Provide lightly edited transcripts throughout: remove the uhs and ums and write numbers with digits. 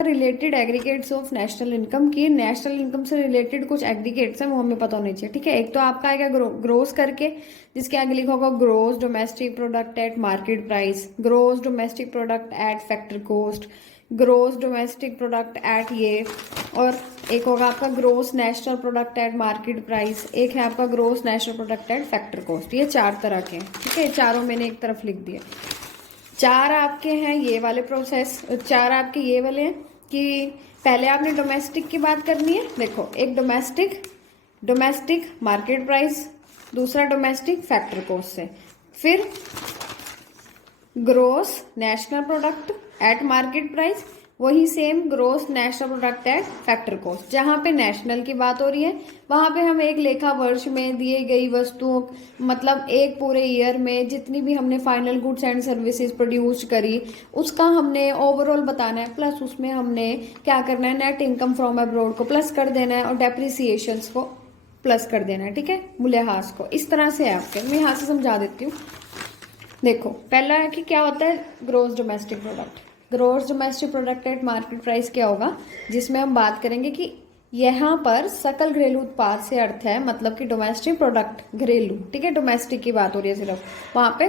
Related aggregates of national income की national income से related कुछ एग्रीगेट्स हैं वो हमें पता होने चाहिए। ठीक है, एक तो आपका आएगा ग्रोस करके, जिसके आगे लिखा होगा gross domestic product at market price, gross domestic product at factor cost, gross domestic product at ये, और एक होगा आपका gross national product at market price, एक है आपका gross national product at factor cost. ये 4 तरह के हैं। ठीक है, चारों मैंने एक तरफ लिख दिए। 4 आपके हैं ये वाले प्रोसेस, 4 आपके ये वाले हैं कि पहले आपने डोमेस्टिक की बात करनी है। देखो, एक डोमेस्टिक मार्केट प्राइस, दूसरा डोमेस्टिक फैक्टर कॉस्ट से, फिर gross national product at market price, वही same gross national product at factor cost. जहां पे नेशनल की बात हो रही है वहां पे हम एक लेखा वर्ष में दिए गई वस्तुओं, मतलब एक पूरे ईयर में जितनी भी हमने final goods and services produce करी उसका हमने ओवरऑल बताना है, प्लस उसमें हमने क्या करना है, नेट इनकम फ्रॉम अब्रॉड को प्लस कर देना है और डेप्रिसिएशंस को प्लस कर देना है। ठीक है, मूल्यह्रास को। इस तरह से है आपके, मैं यहाँ से समझा देती हूँ। देखो, पहला है कि क्या होता है gross domestic product. Gross domestic product at market price क्या होगा, जिसमें हम बात करेंगे कि यहाँ पर सकल घरेलू उत्पाद से अर्थ है, मतलब कि डोमेस्टिक प्रोडक्ट घरेलू। ठीक है, डोमेस्टिक की बात हो रही है सिर्फ। वहां पे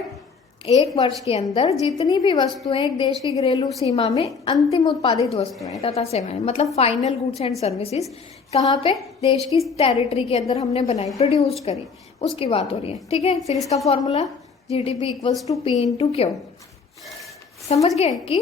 एक वर्ष के अंदर जितनी भी वस्तुएं एक देश की घरेलू सीमा में अंतिम उत्पादित वस्तुएं तथा सेवाएं, मतलब फाइनल गुड्स एंड सर्विसेज, कहाँ पे, देश की टेरिटरी के अंदर हमने बनाई, प्रोड्यूस करी, उसकी बात हो रही है। ठीक है, फिर इसका formula GDP equals to P into Q. समझ गए कि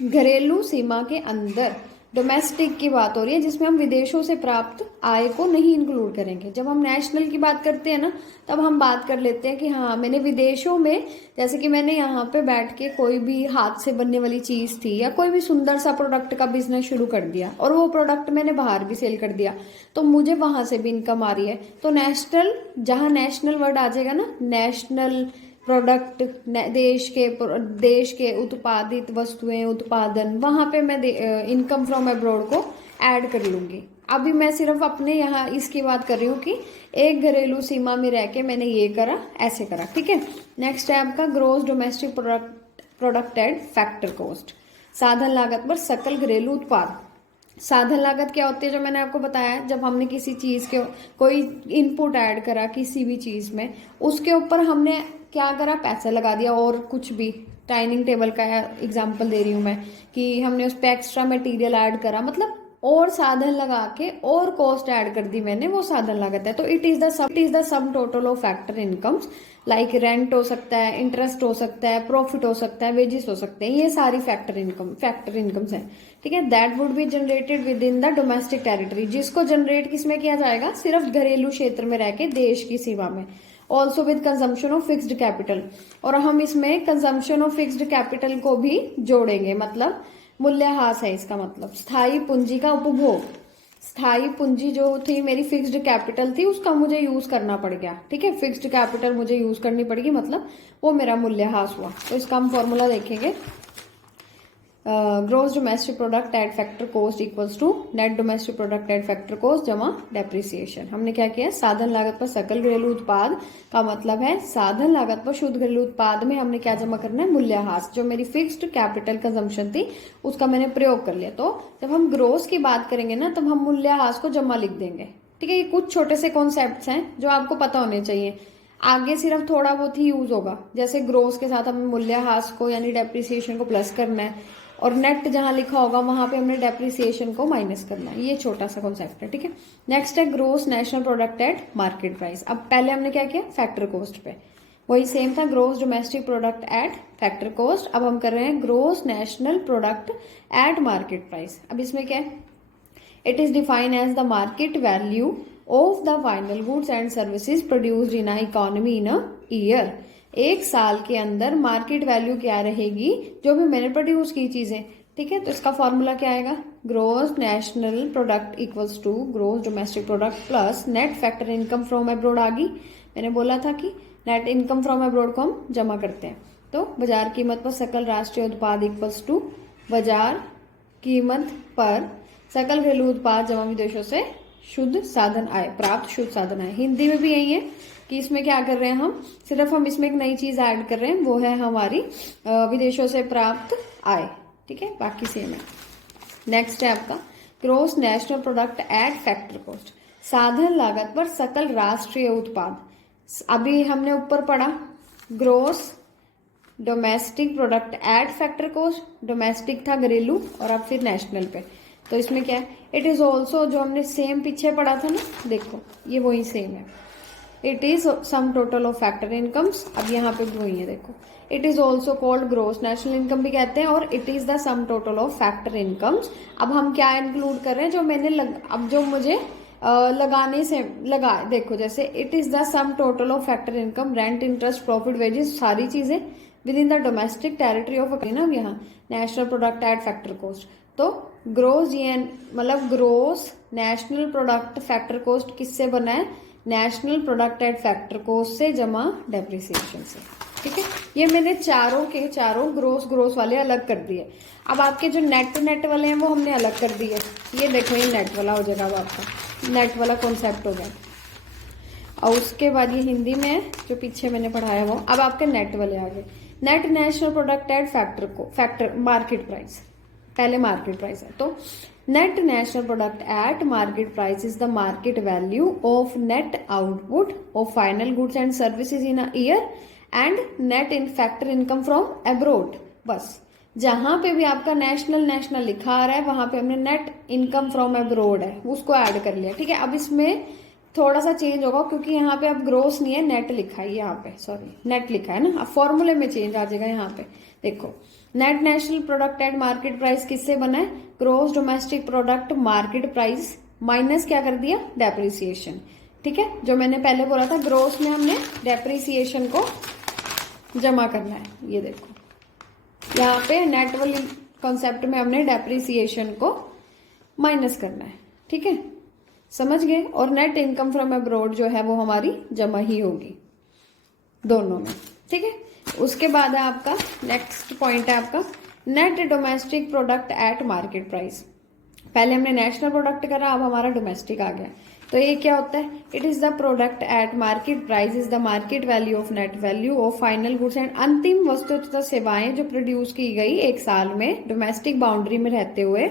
घरेलू सीमा के अंदर डोमेस्टिक की बात हो रही है, जिसमें हम विदेशों से प्राप्त आय को नहीं इंक्लूड करेंगे। जब हम नेशनल की बात करते हैं ना, तब हम बात कर लेते हैं कि हाँ, मैंने विदेशों में, जैसे कि मैंने यहाँ पे बैठ के कोई भी हाथ से बनने वाली चीज थी या कोई भी सुंदर सा प्रोडक्ट का बिजनेस शुरू कर दिया और वो प्रोडक्ट मैंने बाहर भी सेल कर दिया, तो मुझे वहां से भी इनकम आ रही है। तो नेशनल, जहां नेशनल वर्ड आ जाएगा ना, नेशनल प्रोडक्ट, देश के उत्पादित वस्तुएं, उत्पादन, वहां पे मैं इनकम फ्रॉम अब्रॉड को ऐड कर लूंगी। अभी मैं सिर्फ अपने यहाँ इसकी बात कर रही हूँ कि एक घरेलू सीमा में रह के मैंने ये करा, ऐसे करा। ठीक है, नेक्स्ट है आपका gross domestic product at factor cost. साधन लागत पर सकल घरेलू उत्पाद। साधन लागत क्या होती है, जो मैंने आपको बताया, जब हमने किसी चीज के कोई इनपुट ऐड करा किसी भी चीज में, उसके ऊपर हमने क्या करा, पैसा लगा दिया। और कुछ भी, डाइनिंग टेबल का एग्जांपल दे रही हूं मैं, कि हमने उस पर एक्स्ट्रा मटेरियल ऐड करा, मतलब और साधन लगा के और कॉस्ट ऐड कर दी मैंने, वो साधन लागत है। तो it is the sum total of factor incomes, like rent हो सकता है, इंटरेस्ट हो सकता है, प्रॉफिट हो सकता है, वेजेस हो सकते हैं, ये सारी फैक्टर इनकम्स हैं। ठीक है, that would be generated with in the domestic territory, जिसको जनरेट किसमें किया जाएगा, सिर्फ घरेलू क्षेत्र में रह के देश की सीमा में। Also with consumption of fixed capital, और हम इसमें कंजम्पशन ऑफ फिक्स्ड कैपिटल को भी जोड़ेंगे, मतलब मूल्यह्रास है इसका मतलब। स्थायी पूंजी का उपभोग, स्थायी पूंजी जो थी मेरी फिक्स्ड कैपिटल थी, उसका मुझे यूज करना पड़ गया। ठीक है, फिक्स्ड कैपिटल मुझे यूज करनी पड़ेगी, मतलब वो मेरा मूल्यह्रास हुआ। तो इसका हम फॉर्मूला देखेंगे, gross domestic product at factor cost equals to net domestic product at factor cost जमा डेप्रिसिएशन। हमने क्या किया, साधन लागत पर सकल घरेलू उत्पाद का मतलब है साधन लागत पर शुद्ध घरेलू उत्पाद में हमने क्या जमा करना है, मूल्यह्रास। जो मेरी फिक्स्ड कैपिटल कंजम्पशन थी उसका मैंने प्रयोग कर लिया। तो जब हम ग्रोस की बात करेंगे ना, तब हम मूल्यह्रास को जमा लिख देंगे। ठीक है, ये कुछ छोटे से कॉन्सेप्ट्स हैं जो आपको पता होने चाहिए। आगे सिर्फ थोड़ा बहुत ही यूज होगा, जैसे ग्रोस के साथ हमें मूल्यह्रास को यानी डेप्रिसिएशन को प्लस करना है, और नेट जहां लिखा होगा वहां पे हमने डेप्रिसिएशन को माइनस करना है। ये छोटा सा कॉन्सेप्ट है। ठीक है, नेक्स्ट है gross national product at market price. अब पहले हमने क्या किया, फैक्टर कॉस्ट पे, वही सेम था, gross domestic product at factor cost. अब हम कर रहे हैं gross national product at market price. अब इसमें क्या है, it is defined as the market value of the final goods and services produced in a economy in a year. एक साल के अंदर मार्केट वैल्यू क्या रहेगी, जो भी मैंने प्रोड्यूस की चीजें। ठीक है, तो इसका फॉर्मूला क्या आएगा, gross national product equals to gross domestic product plus net factor income from abroad आ गई। मैंने बोला था कि नेट इनकम फ्रॉम अब्रॉड को हम जमा करते हैं। तो बाजार कीमत पर सकल राष्ट्रीय उत्पाद इक्वल्स टू बाजार कीमत पर सकल घरेलू उत्पाद जमा विदेशों से शुद्ध साधन आय, प्राप्त शुद्ध साधन आय। हिंदी में भी यही है कि इसमें क्या कर रहे हैं हम, सिर्फ हम इसमें एक नई चीज ऐड कर रहे हैं, वो है हमारी विदेशों से प्राप्त आय। ठीक है, बाकी सेम है। नेक्स्ट है आपका gross national product at factor cost, साधन लागत पर सकल राष्ट्रीय उत्पाद। अभी हमने ऊपर पढ़ा gross domestic product at factor cost, domestic था घरेलू और अब फिर नेशनल पे, तो इसमें क्या है, इट इज ऑल्सो, जो हमने सेम पीछे पढ़ा था ना, देखो ये वही सेम है, it is sum total of factor incomes, अब यहाँ पे भी वही है, देखो it is also called gross national income भी कहते हैं, और it is the sum total of factor incomes. अब हम क्या इंक्लूड कर रहे हैं, जो मैंने अब जो मुझे लगाने से लगा, देखो जैसे it is the sum total of factor income, rent, interest, profit, wages, सारी चीजें within the domestic territory of ना यहाँ national product at factor cost. तो ग्रोस ये मतलब gross national product factor cost किससे बना है, national product at factor cost से जमा डेप्रिसिएशन से, ठीक है। ये मैंने चारों के चारों ग्रोस वाले अलग कर दिए। अब आपके जो नेट वाले हैं वो हमने अलग कर दिए, ये देखो ये नेट वाला हो जाएगा, अब आपका नेट वाला कॉन्सेप्ट हो गया। और उसके बाद ये हिंदी में जो पीछे मैंने पढ़ाया वो, अब आपके नेट वाले आ गए। Net national product at factor market price, पहले मार्केट प्राइस है, तो net national product at market price is the market value of net output of final goods and services in a year and net in factor income from abroad. बस जहां पे भी आपका national लिखा आ रहा है वहां पे हमने नेट इनकम फ्रॉम अब्रोड है उसको ऐड कर लिया, ठीक है। अब इसमें थोड़ा सा चेंज होगा क्योंकि यहाँ पे अब ग्रोस नहीं है, नेट लिखा है यहाँ पे, सॉरी नेट लिखा है ना, अब फॉर्मूले में चेंज आ जाएगा। यहाँ पे देखो net national product at market price किससे बना है, gross domestic product market price minus क्या कर दिया, डेप्रिसिएशन, ठीक है। जो मैंने पहले बोला था ग्रोस में हमने डेप्रिसिएशन को जमा करना है, ये देखो यहाँ पे नेट वाली कॉन्सेप्ट में हमने डेप्रिसिएशन को माइनस करना है, ठीक है, समझ गए। और नेट इनकम फ्रॉम अब्रोड जो है वो हमारी जमा ही होगी दोनों में, ठीक है। उसके बाद है आपका नेक्स्ट पॉइंट है आपका net domestic product at market price. पहले हमने नेशनल प्रोडक्ट करा, अब हमारा डोमेस्टिक आ गया। तो ये क्या होता है, it is the product at market price is the market value of net value of final goods and, अंतिम वस्तु तथा सेवाएं जो प्रोड्यूस की गई एक साल में डोमेस्टिक बाउंड्री में रहते हुए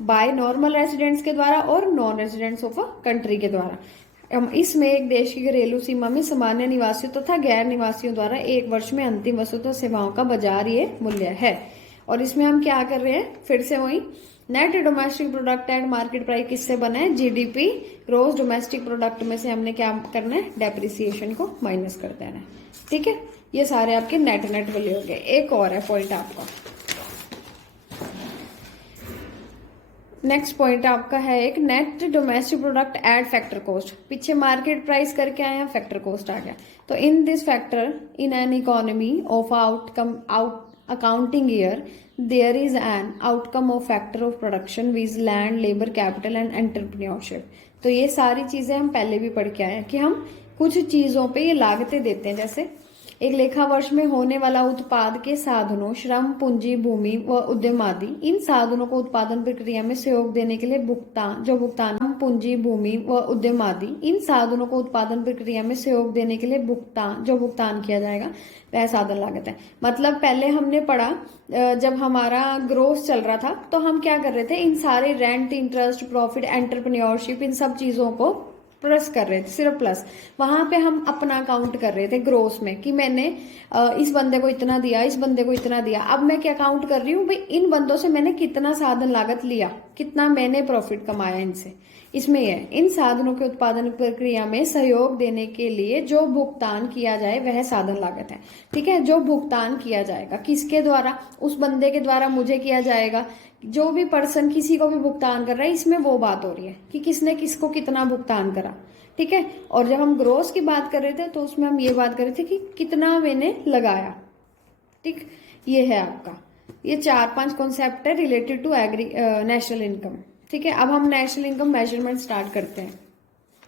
बाय नॉर्मल रेजिडेंट्स के द्वारा और non residents of a country के द्वारा। इसमें एक देश की घरेलू सीमा में सामान्य निवासियों तथा गैर निवासियों द्वारा एक वर्ष में अंतिम वस्तु तथा सेवाओं का बाजार ये मूल्य है। और इसमें हम क्या कर रहे हैं, फिर से वही net domestic product at market price किससे बना है, जीडीपी ग्रोस डोमेस्टिक प्रोडक्ट में से हमने क्या करना है, डेप्रिसिएशन को माइनस कर देना है, ठीक है। ये सारे आपके नेट वाले हो गए। एक और है पॉइंट आपका, नेक्स्ट पॉइंट आपका है एक net domestic product at factor cost. पीछे मार्केट प्राइस करके आया, फैक्टर कॉस्ट आ गया। तो in this factor in an economy of accounting year there is an outcome of factor of production viz land, labour, capital and entrepreneurship. तो ये सारी चीजें हम पहले भी पढ़ के आए हैं कि हम कुछ चीजों पे ये लागतें देते हैं, जैसे एक लेखा वर्ष में होने वाला उत्पाद के साधनों, श्रम, पूंजी, भूमि व उद्यम आदि, इन साधनों को उत्पादन प्रक्रिया में सहयोग देने के लिए भुगतान पूंजी, भूमि व उद्यम आदि, इन साधनों को उत्पादन प्रक्रिया में सहयोग देने के लिए भुगतान किया जाएगा वह साधन लागत है। मतलब पहले हमने पढ़ा जब हमारा ग्रोथ चल रहा था तो हम क्या कर रहे थे, इन सारे रेंट, इंटरेस्ट, प्रॉफिट, एंटरप्रेन्योरशिप, इन सब चीजों को प्लस कर रहे थे, सिर्फ प्लस। वहां पे हम अपना काउंट कर रहे थे ग्रोस में कि मैंने इस बंदे को इतना दिया, इस बंदे को इतना दिया। अब मैं क्या काउंट कर रही हूँ भाई, इन बंदों से मैंने कितना साधन लागत लिया, कितना मैंने प्रॉफिट कमाया इनसे। इसमें है इन साधनों के उत्पादन प्रक्रिया में सहयोग देने के लिए जो भुगतान किया जाए वह साधन लागत है, ठीक है। जो भुगतान किया जाएगा किसके द्वारा, उस बंदे के द्वारा मुझे किया जाएगा, जो भी पर्सन किसी को भी भुगतान कर रहा है, इसमें वो बात हो रही है कि किसने किसको कितना भुगतान करा, ठीक है। और जब हम ग्रोस की बात कर रहे थे तो उसमें हम ये बात कर रहे थे कि कितना मैंने लगाया, ठीक। ये है आपका, ये 4-5 कॉन्सेप्ट है रिलेटेड टू नेशनल इनकम, ठीक है। अब हम नेशनल इनकम मेजरमेंट स्टार्ट करते हैं।